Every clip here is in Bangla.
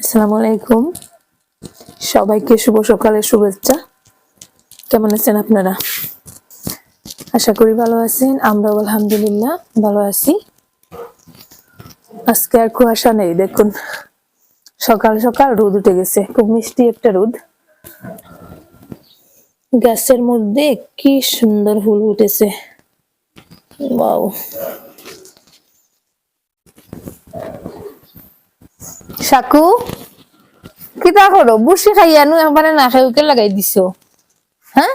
আসসালামু আলাইকুম। সবাইকে শুভ সকালের শুভেচ্ছা। কেমন আছেন আপনারা? আশা করি ভালো আছেন, আমরাও আলহামদুলিল্লাহ ভালো আছি। আজকে আর কুয়াশা নেই, দেখুন। সকাল সকাল রোদ উঠে গেছে, খুব মিষ্টি একটা রোদ। গাছের মধ্যে কি সুন্দর ফুল উঠেছে বাউ সাকু কিতা করো বুসি খাইয়া নু একবারে না খাই উকে লাগাই দিছো। হ্যাঁ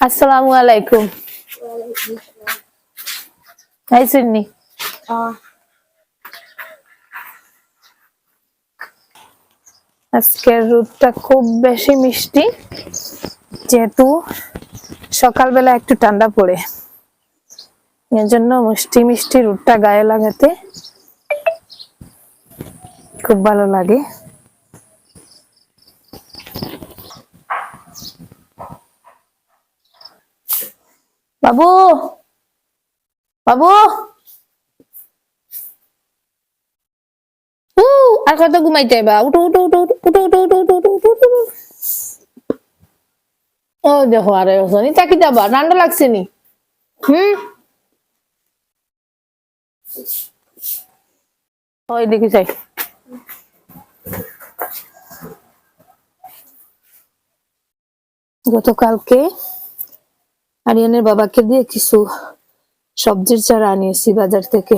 আসসালামু আলাইকুম। খাইছেননি আজকের রোদটা খুব বেশি মিষ্টি যেহেতু সকালবেলা একটু ঠান্ডা পড়ে এর জন্য মিষ্টি মিষ্টি রোদটা গায়ে লাগাতে খুব ভালো লাগে বাবু বাবু আর কত ঘুমাইতে বা উঠো উঠো উঠো উঠো উঠো উঠো উঠো উঠো উঠো উঠো ও দেখো আরে ওসনি চাকি যাবা ঠান্ডা লাগছে নি হুম ওই দেখি চাই গতকালকে আরিয়ানের বাবাকে দিয়ে কিছু সবজির চারা আনিয়েছি বাজার থেকে।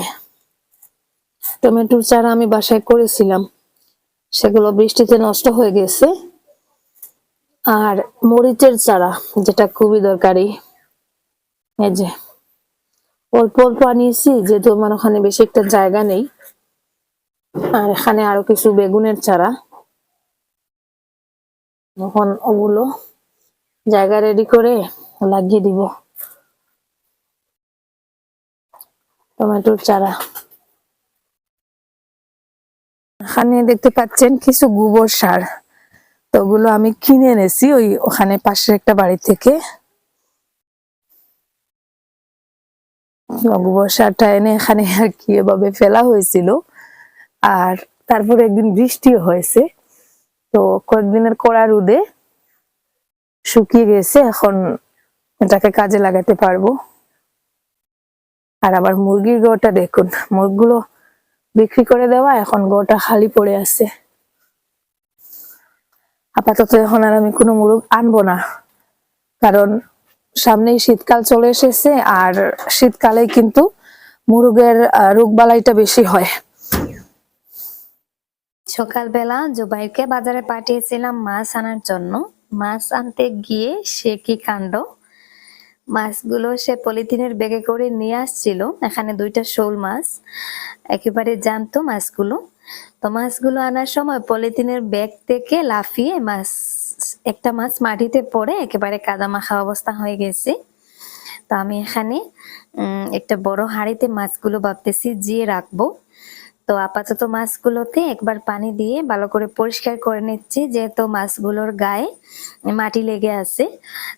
টমেটোর চারা আমি বাসায় করেছিলাম। সেগুলো বৃষ্টিতে নষ্ট হয়ে গেছে। আর মরিচের চারা, যেটা খুবই দরকারি। এই যে, অল্প অল্প আনিয়েছি, যেহেতু আমার ওখানে বেশি একটা জায়গা নেই। আর এখানে আরও কিছু বেগুনের চারা। এখন ওগুলো জায়গা রেডি করে লাগিয়ে দিব। টমেটোর চারা। এখানে দেখতে পাচ্ছেন কিছু গোবর সার। তো ওগুলো আমি কিনে এনেছি ওই ওখানে পাশের একটা বাড়ি থেকে। গোবর সারটা এনে এখানে আর কি এভাবে ফেলা হয়েছিল। আর তারপরে একদিন বৃষ্টিও হয়েছে। তো কয়েকদিনের কড়া রোদে শুকিয়ে গেছে, এখন এটাকে কাজে লাগাতে পারব। আর আবার মুরগির গোটা দেখুন মুরগুলো বিক্রি করে দেওয়া, এখন গোটা খালি পড়ে আছে। আপাতত এখন আর আমি কোনো মুরগ আনব না, কারণ সামনেই শীতকাল চলে এসেছে, আর শীতকালে কিন্তু মুরগের রোগ বালাইটা বেশি হয়। সকালবেলা জুবাইরকে বাজারে পাঠিয়েছিলাম মাছ আনার জন্য। মাছ আনতে গিয়ে সে কি কাণ্ড? মাছগুলো সে পলিথিনের ব্যাগে করে নিয়ে আসছিল। এখানে দুইটা শোল মাছ, একেবারে জানতো মাছগুলো। তো মাছগুলো আনার সময় পলিথিনের ব্যাগ থেকে লাফিয়ে মাছ, একটা মাছ মাটিতে পড়ে একেবারে কাদা মাখা অবস্থা হয়ে গেছে। তো আমি এখানে একটা বড় হাঁড়িতে মাছগুলো ভাবতেছি জিয়ে রাখব। তো আপাতত মাছগুলোতে একবার পানি দিয়ে ভালো করে পরিষ্কার করে নিচ্ছি, যেহেতু মাছগুলোর গায়ে মাটি লেগে আছে।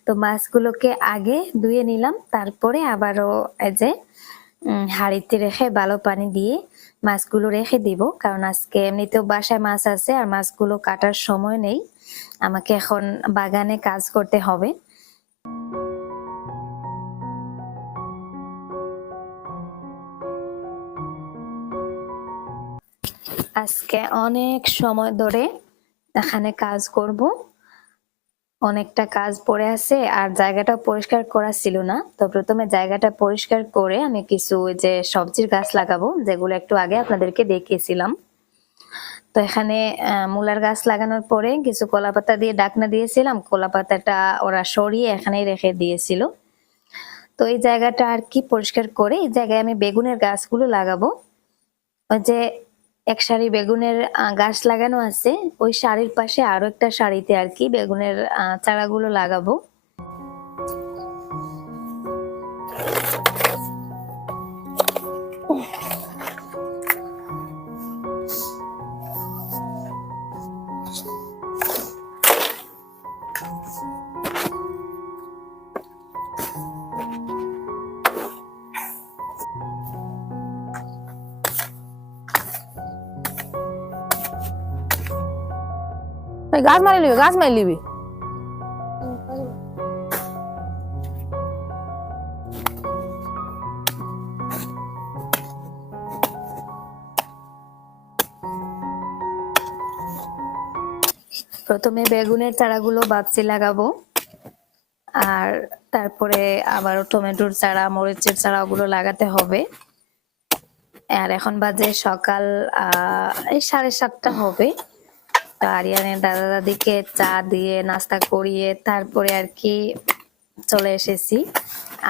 তো মাছগুলোকে আগে ধুয়ে নিলাম, তারপরে আবারও এই যে হাঁড়িতে রেখে ভালো পানি দিয়ে মাছগুলো রেখে দিব, কারণ আজকে এমনিতেও বাসায় মাছ আছে আর মাছগুলো কাটার সময় নেই। আমাকে এখন বাগানে কাজ করতে হবে। আজকে অনেক সময় ধরে এখানে কাজ করব। অনেকটা কাজ পড়ে আছে আর জায়গাটা পরিষ্কার করা ছিল না। তো প্রথমে জায়গাটা পরিষ্কার করে আমি কিছু যে সবজির গাছ লাগাবো, যেগুলো একটু আগে আপনাদেরকে দেখিয়েছিলাম। তো এখানে মূলার গাছ লাগানোর পরে কিছু কলা পাতা দিয়ে ডাকনা দিয়েছিলাম। কলা পাতাটা ওরা সরিয়ে এখানেই রেখে দিয়েছিল। তো এই জায়গাটা আর কি পরিষ্কার করে, এই জায়গায় আমি বেগুনের গাছগুলো লাগাবো। ওই যে এক সারি বেগুনের গাছ লাগানো আছে। ওই শাড়ির পাশে আরও একটা শাড়িতে আর কি বেগুনের চারাগুলো লাগাবো। গাছ মারি লিবি গাছ মারি লিবি প্রথমে বেগুনের চারাগুলো ভাবছি লাগাবো, আর তারপরে আবার টমেটোর চারা, মরিচের চারা ওগুলো লাগাতে হবে। আর এখন বাজে সকাল, আহ, এই সাড়ে সাতটা হবে। তো আরিয়ানের দাদা দাদিকে চা দিয়ে নাস্তা করিয়ে তারপরে আর কি চলে এসেছি।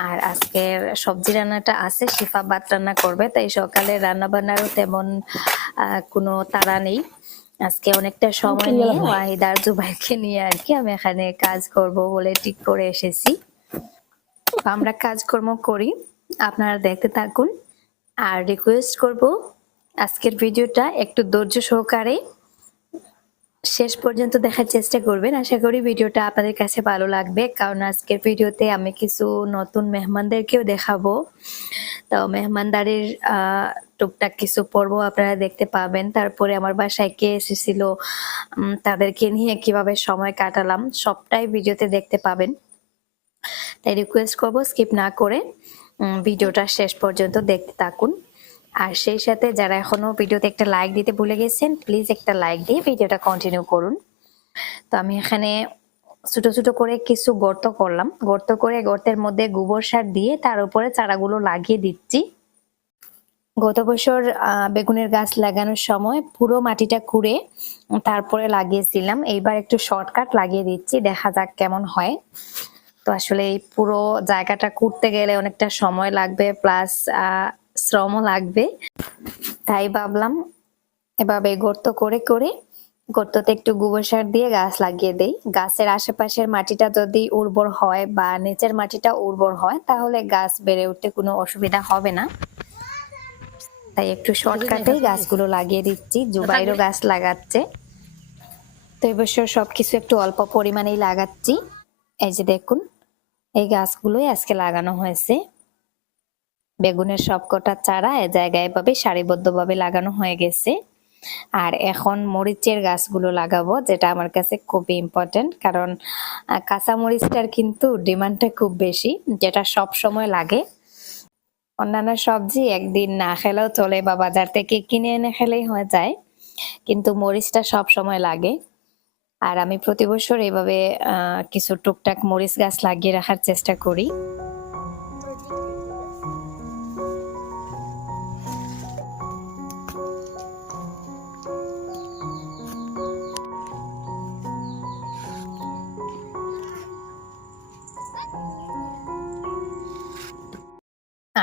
আর আজকের সবজি রান্নাটা আছে শিফা ভাত রান্না করবে তাই সকালে রান্না বান্নারও তেমন কোনো তাড়া নেই। আজকে অনেকটা সময় নিয়ে ওয়াহিদ আর জুবাইরকে নিয়ে আর কি আমি এখানে কাজ করব বলে ঠিক করে এসেছি। আমরা কাজকর্ম করি আপনারা দেখতে থাকুন। আর রিকোয়েস্ট করব আজকের ভিডিওটা একটু ধৈর্য সহকারে শেষ পর্যন্ত দেখার চেষ্টা করবেন। আশা করি ভিডিওটা আপনাদের কাছে ভালো লাগবে। কারণ আজকের ভিডিওতে আমি কিছু নতুন মেহমানদেরকেও দেখাবো। তো মেহমানদারির টুকটাক কিছু পর্ব আপনারা দেখতে পাবেন। তারপরে আমার বাসায় কে এসেছিল তাদেরকে নিয়ে কীভাবে সময় কাটালাম, সবটাই ভিডিওতে দেখতে পাবেন। তাই রিকোয়েস্ট করব স্কিপ না করে ভিডিওটা শেষ পর্যন্ত দেখতে থাকুন। আর সেই সাথে যারা এখনও ভিডিওতে একটা লাইক দিতে ভুলে গেছেন প্লিজ একটা লাইক দিয়ে ভিডিওটা কন্টিনিউ করুন। তো আমি এখানে ছোট ছোট করে কিছু গর্ত করলাম। গর্ত করে গর্তের মধ্যে গোবর সার দিয়ে তার উপরে চারাগুলো লাগিয়ে দিচ্ছি। গত বছর বেগুনের গাছ লাগানোর সময় পুরো মাটিটা কুড়ে তারপরে লাগিয়েছিলাম। এইবার একটু শর্টকাট লাগিয়ে দিচ্ছি, দেখা যাক কেমন হয়। তো আসলে এই পুরো জায়গাটা করতে গেলে অনেকটা সময় লাগবে প্লাস শ্রমও লাগবে। তাই ভাবলাম এভাবে গর্ত করে করে গর্ততে একটু গোবর সার দিয়ে গাছ লাগিয়ে দেই। গাছের আশেপাশের মাটিটা যদি উর্বর হয় বা নিচের মাটিটা উর্বর হয় তাহলে গাছ বেড়ে উঠতে কোনো অসুবিধা হবে না। তাই একটু শর্টকাটেই গাছগুলো লাগিয়ে দিচ্ছি। জুবাইরও গাছ লাগাচ্ছে। তো এবছর সবকিছু একটু অল্প পরিমাণেই লাগাচ্ছি। এই যে দেখুন এই গাছগুলোই আজকে লাগানো হয়েছে। বেগুনের সবকটা চারা এ জায়গায় এভাবে সারিবদ্ধভাবে লাগানো হয়ে গেছে। আর এখন মরিচের গাছগুলো লাগাবো যেটা আমার কাছে খুবই ইম্পর্টেন্ট কারণ কাঁচা মরিচটার কিন্তু ডিমান্ডটা খুব বেশি যেটা সব সময় লাগে। অন্যান্য সবজি একদিন না খেলেও চলে বা বাজার থেকে কিনে এনে খেলেই হয়ে যায় কিন্তু মরিচটা সব সময় লাগে। আর আমি প্রতি বছর এইভাবে আহ, কিছু টুকটাক মরিচ গাছ লাগিয়ে রাখার চেষ্টা করি।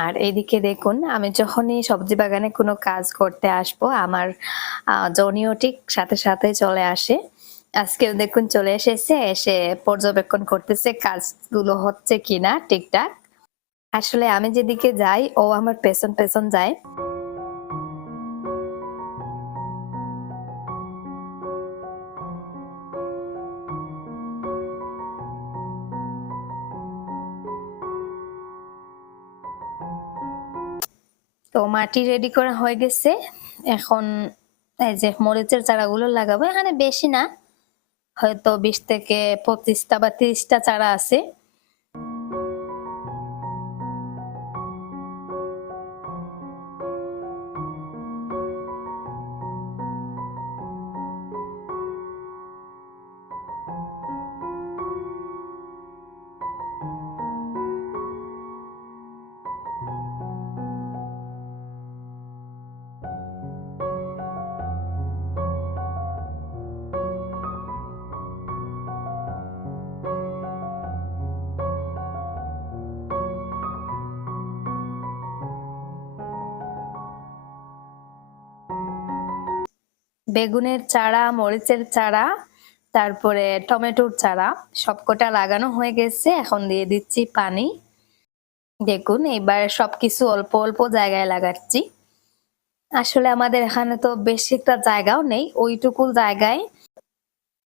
আর এইদিকে দেখুন, আমি যখনই সবজি বাগানে কোনো কাজ করতে আসব, আমার জনিও ঠিক সাথে সাথে চলে আসে। আজকেও দেখুন চলে এসেছে, এসে পর্যবেক্ষণ করতেছে কাজগুলো হচ্ছে কিনা ঠিকঠাক। আসলে আমি যেদিকে যাই, ও আমার পেছন পেছন যায়। তো মাটি রেডি করা হয়ে গেছে। এখন এই যে মরিচের চারাগুলো লাগাবো। এখানে বেশি না, হয়তো বিশ থেকে পঁচিশটা বা তিরিশটা চারা আছে। বেগুনের চারা, মরিচের চারা, তারপরে টমেটোর চারা, সবকটা লাগানো হয়ে গেছে। এখন দিয়ে দিচ্ছি পানি। দেখুন, এবার সবকিছু অল্প অল্প জায়গায় লাগাচ্ছি। আসলে আমাদের এখানে তো বেশি একটা জায়গাও নেই। ওইটুকু জায়গায়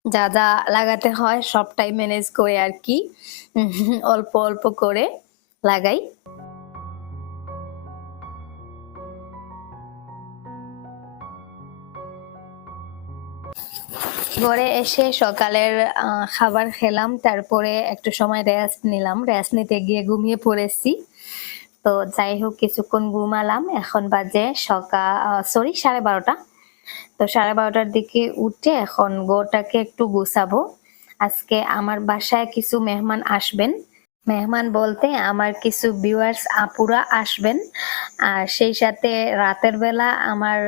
যা যা লাগাতে হয় সবটাই ম্যানেজ করে আর কি। অল্প অল্প করে লাগাই। ঘরে এসে সকালের খাবার খেলাম, তারপরে একটু সময় রেস্ট নিলাম। রেস্ট নিতে গিয়ে ঘুমিয়ে পড়েছি। তো যাই হোক, কিছুক্ষণ ঘুমালাম। এখন বাজে সকাল সরি সাড়ে বারোটা। তো সাড়ে বারোটার দিকে উঠে এখন গোটাকে একটু গুছাবো। আজকে আমার বাসায় কিছু মেহমান আসবেন। মেহমান বলতে আমার কিছু ভিউয়ার্স আপুরা আসবেন। আর সেই সাথে রাতের বেলা আমার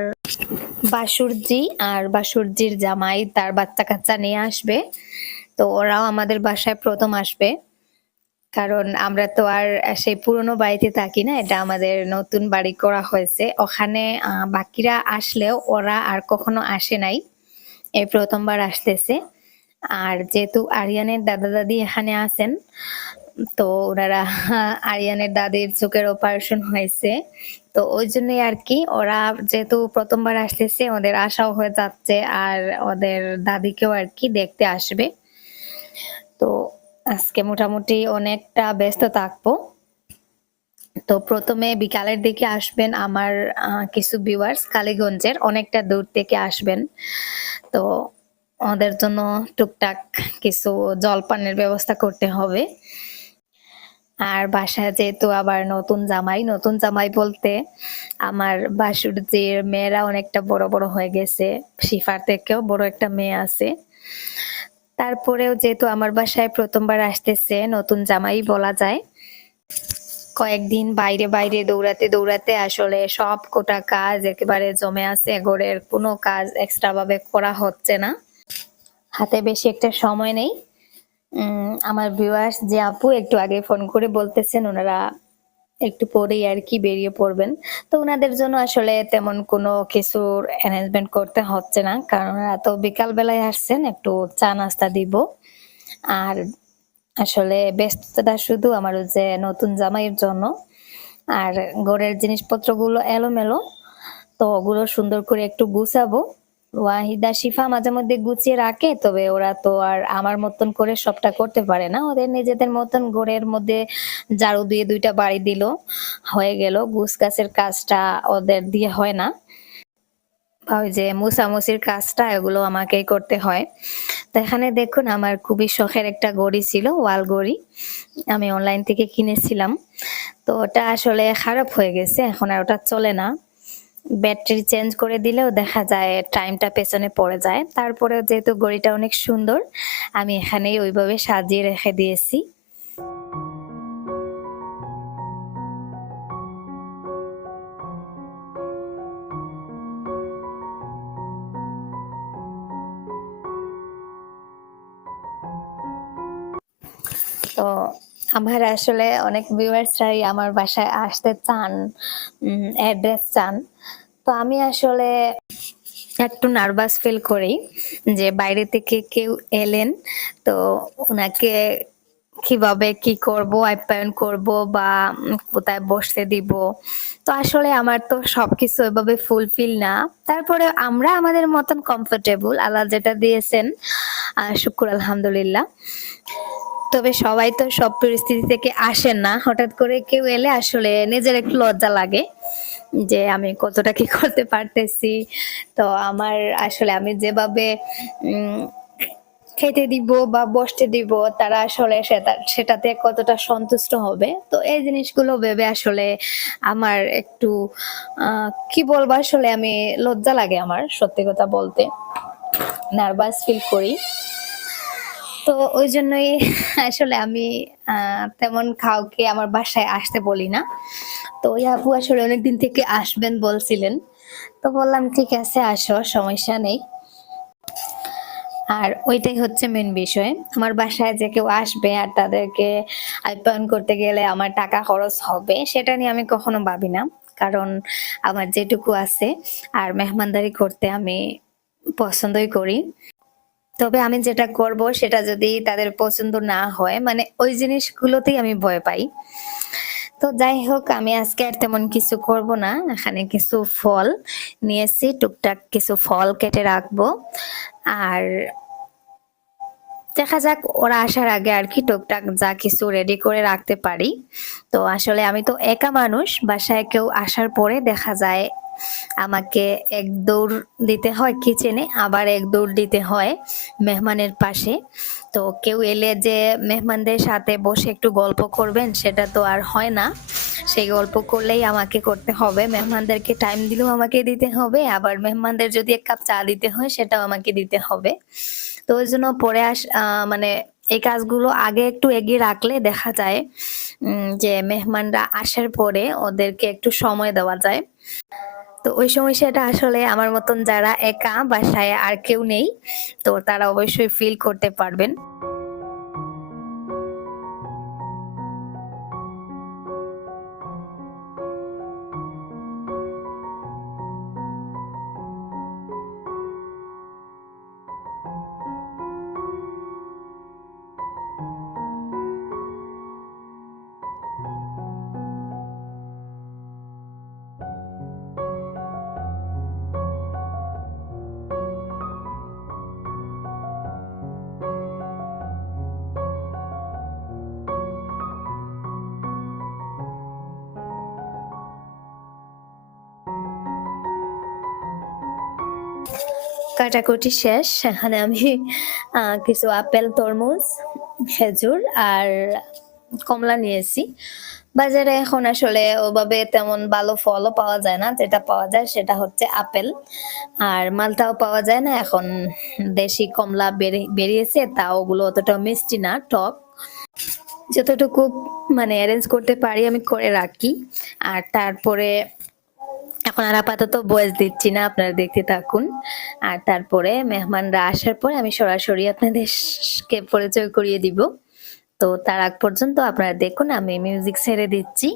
বাসুরজি আর বাসুরজির জামাই তার বাচ্চা কাচ্চা নিয়ে আসবে। তো ওরাও আমাদের বাসায় প্রথম আসবে। কারণ আমরা তো আর সেই পুরনো বাড়িতে থাকি না, এটা আমাদের নতুন বাড়ি করা হয়েছে। ওখানে বাকিরা আসলেও ওরা আর কখনো আসে নাই। এই প্রথমবার আসতেছে। আর যেহেতু আরিয়ানের দাদা দাদি এখানে আছেন, তো ওনারা আরিয়ানের দাদির চোখের অপারেশন হয়েছে। তো ওই জন্যই আর কি ওরা যেহেতু প্রথমবার আসতেছে, ওদের আশাও হয়ে যাচ্ছে আর ওদের দাদিকেও আর কি দেখতে আসবে। তো আজকে মোটামুটি অনেকটা ব্যস্ত থাকব। তো প্রথমে বিকালের দিকে আসবেন আমার কিছু ভিউয়ার্স কালীগঞ্জের, অনেকটা দূর থেকে আসবেন। তো ওদের জন্য টুকটাক কিছু জলপানের ব্যবস্থা করতে হবে। আর বাসায় যেহেতু আবার নতুন জামাই নতুন জামাই বলতে আমার বাসুর যে মেয়েরা অনেকটা বড় বড় হয়ে গেছে, শিফার থেকেও বড় একটা মেয়ে আছে। তারপরেও যেহেতু আমার বাসায় প্রথমবার আসতেছে, নতুন জামাই বলা যায়। কয়েকদিন বাইরে বাইরে দৌড়াতে দৌড়াতে আসলে সব কোটা কাজ একেবারে জমে আছে ঘরের কোনো কাজ এক্সট্রা ভাবে করা হচ্ছে না। হাতে বেশি একটা সময় নেই। আমার ভিউয়ার্স যে আপু একটু আগে ফোন করে বলতেছেন, ওনারা একটু পরেই আর কি বেরিয়ে পড়বেন। তো ওনাদের জন্য আসলে তেমন কোনো কিছুর অ্যারেঞ্জমেন্ট করতে হচ্ছে না, কারণ ওনারা তো বিকাল বেলায় আসছেন, একটু চা নাস্তা দিব। আর আসলে ব্যস্ততা শুধু আমার যে নতুন জামাইয়ের জন্য। আর ঘরের জিনিসপত্রগুলো এলোমেলো, তো ওগুলো সুন্দর করে একটু গুছাবো। ওয়াহিদা শিফা মাঝে মধ্যে গুছিয়ে রাখে, তবে ওরা তো আর আমার মতন করে সবটা করতে পারে না। ওদের নিজেদের মতন ঘরের মধ্যে ঝাড়ু দিয়ে দুইটা বাড়ি দিল, হয়ে গেল। গুছ গাছের কাজটা ওদের দিয়ে হয় না। ওই যে মুসামুসির কাজটা, এগুলো আমাকেই করতে হয়। তো এখানে দেখুন, আমার খুবই শখের একটা ঘড়ি ছিল, ওয়াল ঘড়ি আমি অনলাইন থেকে কিনেছিলাম। তো ওটা আসলে খারাপ হয়ে গেছে, এখন আর ওটা চলে না। ব্যাটারি চেঞ্জ করে দিলেও দেখা যায় টাইমটা পেছনে পড়ে যায়। তারপরেও যেহেতু গড়িটা অনেক সুন্দর, আমি এখানেই ওইভাবে সাজিয়ে রেখে দিয়েছি। তো আমার আসলে অনেক ভিউয়ার্সরাই আমার বাসায় আসতে চান অ্যাড্রেস চান। তো আমি আসলে একটু নার্ভাস ফিল করি যে বাইরে থেকে কেউ এলেন, তো ওনাকে কীভাবে কি করব আপ্যায়ন করব বা কোথায় বসতে দিব। তো আসলে আমার তো সবকিছু এভাবে ফুলফিল না। তারপরে আমরা আমাদের মতন কমফোর্টেবল আল্লাহ যেটা দিয়েছেন শুক্র আলহামদুলিল্লাহ। তবে সবাই তো সব পরিস্থিতি থেকে আসেন না। হঠাৎ করে কেউ এলে আসলে নিজের একটু লজ্জা লাগে যে আমি কতটা কি করতে পারতেছি। তো আমার আসলে আমি যেভাবে খেতে দিব বা বসতে দিব, তারা আসলে সেটা, সেটাতে কতটা সন্তুষ্ট হবে। তো এই জিনিসগুলো ভেবে আসলে আমার একটু কি বলব আসলে আমি লজ্জা লাগে আমার সত্যি কথা বলতে। নার্ভাস ফিল করি। তো ওই জন্যই আসলে আমি তেমন কাউকে আমার বাসায় আসতে বলি না। তো ওই আপু আসলে অনেকদিন থেকে আসবেন বলছিলেন। তো বললাম, ঠিক আছে, আসো, সমস্যা নেই। আর ওইটাই হচ্ছে মেন বিষয়। আমার বাসায় যে কেউ আসবে আর তাদেরকে আপ্যায়ন করতে গেলে আমার টাকা খরচ হবে, সেটা নিয়ে আমি কখনো ভাবি না। কারণ আমার যেটুকু আছে, আর মেহমানদারি করতে আমি পছন্দই করি। তবে আমি যেটা করব সেটা যদি তাদের পছন্দ না হয় মানে ওই জিনিসগুলোতেই আমি ভয় পাই। তো যাই হোক, আমি আজকে আর তেমন কিছু করব না। এখানে কিছু ফল নিয়েছি, টুকটাক কিছু ফল কেটে রাখব। আর দেখা যাক, ওরা আসার আগে আর কি টুকটাক যা কিছু রেডি করে রাখতে পারি। তো আসলে আমি তো একা মানুষ, বাসায় কেউ আসার পরে দেখা যায় আমাকে এক দৌড় দিতে হয় কিচেনে, আবার এক দৌড় দিতে হয় মেহমানের পাশে। তো কেউ এলে যে মেহমানদের সাথে বসে একটু গল্প করবেন, সেটা তো আর হয় না। সেই গল্প করলেই আমাকে করতে হবে। মেহমানদেরকে টাইম দিলেও আমাকে দিতে হবে। আবার মেহমানদের যদি এক কাপ চা দিতে হয়, সেটাও আমাকে দিতে হবে। তো ওই জন্য পরে আস মানে এই কাজগুলো আগে একটু এগিয়ে রাখলে দেখা যায় যে মেহমানরা আসার পরে ওদেরকে একটু সময় দেওয়া যায়। তো ওই সমস্যাটা আসলে আমার মতন যারা একা বাসায় আর কেউ নেই, তো তারা অবশ্যই ফিল করতে পারবেন। কাটাকুটি শেষ। সেখানে আমি কিছু আপেল, তরমুজ, খেজুর আর কমলা নিয়েছি। বাজারে এখন আসলে ওভাবে তেমন ভালো ফলও পাওয়া যায় না। যেটা পাওয়া যায় সেটা হচ্ছে আপেল। আর মালটাও পাওয়া যায় না। এখন দেশি কমলা বেরি- বেরিয়েছে, তা ওগুলো অতটা মিষ্টি না, টক। যতটুকু মানে অ্যারেঞ্জ করতে পারি আমি করে রাখি। আর তারপরে এখন আর আপাতত বয়স দিচ্ছি না, আপনারা দেখতে থাকুন। আর তারপরে মেহমানরা আসার পর আমি সরাসরি আপনাদেরকে পরিচয় করিয়ে দিব। তো তার আগ পর্যন্ত আপনারা দেখুন, আমি মিউজিক ছেড়ে দিচ্ছি।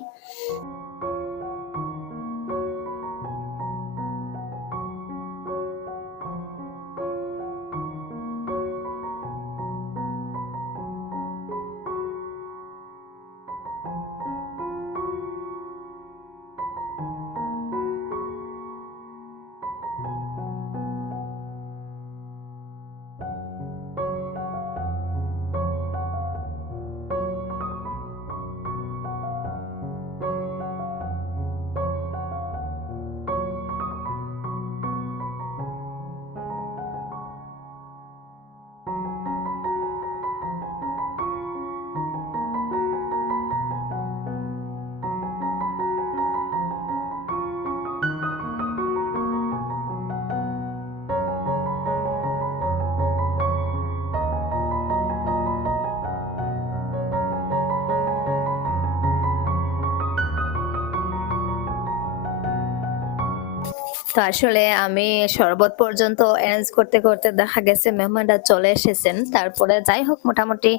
তো আসলে আমি শরবত পর্যন্ত অ্যারেঞ্জ করতে করতে দেখা গেছে মেহমানরা চলে এসেছেন। তারপরে যাই হোক, মোটামুটি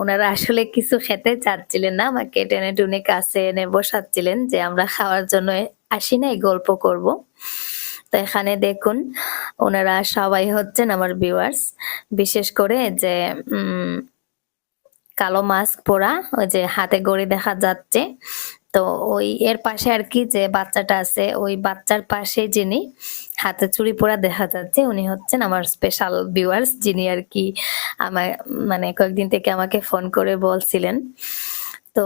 ওনারা আসলে কিছু খেতে চাচ্ছিলেন না। আমাকে টেনে টুনে কাছে এনে বসাচ্ছিলেন যে আমরা খাওয়ার জন্য আসি নাই, গল্প করব। তো এখানে দেখুন, ওনারা সবাই হচ্ছেন আমার ভিউয়ার্স বিশেষ করে যে কালো মাস্ক পরা, ওই যে হাতে গড়ি দেখা যাচ্ছে। তো ওই এর পাশে আর কি যে বাচ্চাটা আছে, ওই বাচ্চার পাশে যিনি হাতে চুড়ি পরা দেখা যাচ্ছে, উনি হচ্ছেন আমার স্পেশাল ভিউয়ার্স যিনি আর কি আমার মানে কয়েকদিন থেকে আমাকে ফোন করে বলছিলেন। তো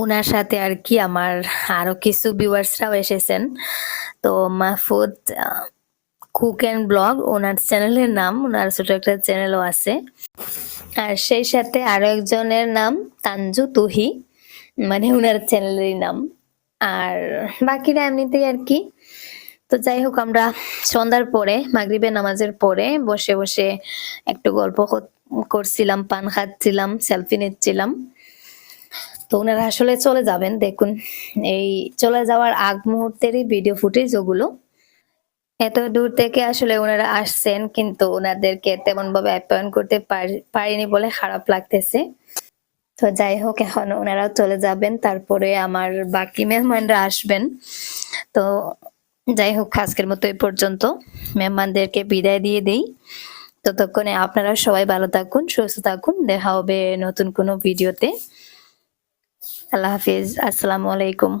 ওনার সাথে আর কি আমার আরও কিছু ভিউয়ার্সরাও এসেছেন। তো মাহফুদ কুক অ্যান্ড ব্লগ ওনার চ্যানেলের নাম ওনার ছোট একটা চ্যানেলও আছে। আর সেই সাথে আরও একজনের নাম, তানজু তুহি। মানে ওনার চ্যানেলেরই নাম। আর বাকিরা এমনিতেই আর কি। তো যাই হোক, আমরা সন্ধ্যার পরে মাগরিবের নামাজের পরে বসে বসে একটু গল্প করছিলাম, পান খাচ্ছিলাম সেলফি নিচ্ছিলাম। তো ওনারা আসলে চলে যাবেন, দেখুন। এই চলে যাওয়ার আগ মুহূর্তেরই ভিডিও ফুটেজ ওগুলো। এত দূর থেকে আসলে ওনারা আসছেন, কিন্তু ওনাদেরকে তেমন ভাবে আপ্যায়ন করতে পারি- পারিনি বলে খারাপ লাগতেছে। তো যাই হোক, এখন ওনারাও চলে যাবেন, তারপরে আমার বাকি মেহমানরা আসবেন। তো যাই হোক, আজকের মতো এই পর্যন্ত। মেহমানদেরকে বিদায় দিয়ে দেই। ততক্ষণে আপনারা সবাই ভালো থাকুন, সুস্থ থাকুন, দেখা হবে নতুন কোনো ভিডিওতে। আল্লাহ হাফিজ, আসসালামু আলাইকুম।